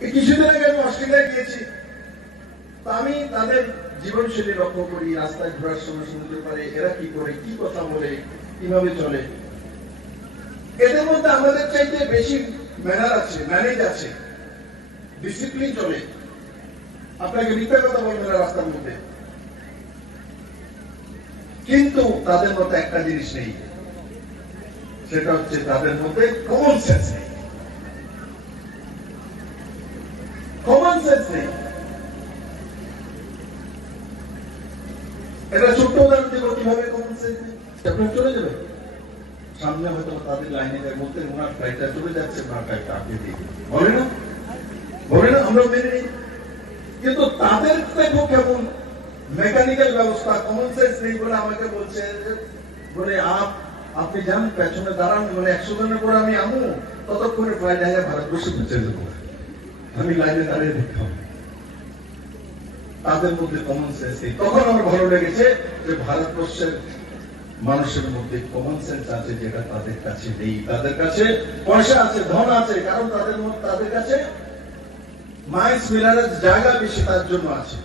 কিছুদিন আগে আমি অস্ট্রেলিয়ায় গিয়েছি, তো আমি তাদের জীবনশৈলী লক্ষ্য করি, রাস্তায় ঘোরার সময় শুনতে পারে এরা কি করে, কি কথা বলে, কিভাবে চলে। এদের মধ্যে আমাদের চাইতে বেশি ম্যানার আছে, ম্যানেজ আছে, ডিসিপ্লিন চলে। আপনাকে মিথ্যা কথা বলবে না রাস্তার মধ্যে। কিন্তু তাদের মধ্যে একটা জিনিস নেই, সেটা হচ্ছে তাদের মধ্যে কমন সেন্স নেই। কমন সেন্স নেই। এটা ছোট্ট উদাহরণ দেবো কিভাবে কমন সেন্স নেই। আপনি চলে যাবে সামনে, হয়তো তাদের লাইনের মধ্যে ওনার ফ্লাইটটা চলে যাচ্ছে, ওনার ফ্লাইটটা আপনি দিয়ে বলে না, বলে না, আমরা মেনে নিই। কিন্তু তাদের দেখো কেমন মেকানিক্যাল ব্যবস্থা, কমন সেন্স নেই বলে আমাকে বলছে, বলে আপনি যান পেছনে দাঁড়ান, বলে 100 জনের পরে আমি আমু, ততক্ষণে ফ্লাইট আগে ভারতবর্ষে পৌঁছে দেবো। আমি লাইনে দাঁড়িয়ে দেখলাম তাদের মধ্যে কমন সেন্স নেই। তখন আমার ভালো লেগেছে যে ভারতবর্ষের মানুষের মধ্যে কমন সেন্স আছে, যেটা তাদের কাছে নেই। তাদের কাছে পয়সা আছে, ধন আছে, কারণ তাদের কাছে মাইন্স মিলারের জায়গা বেশি, তার জন্য আছে।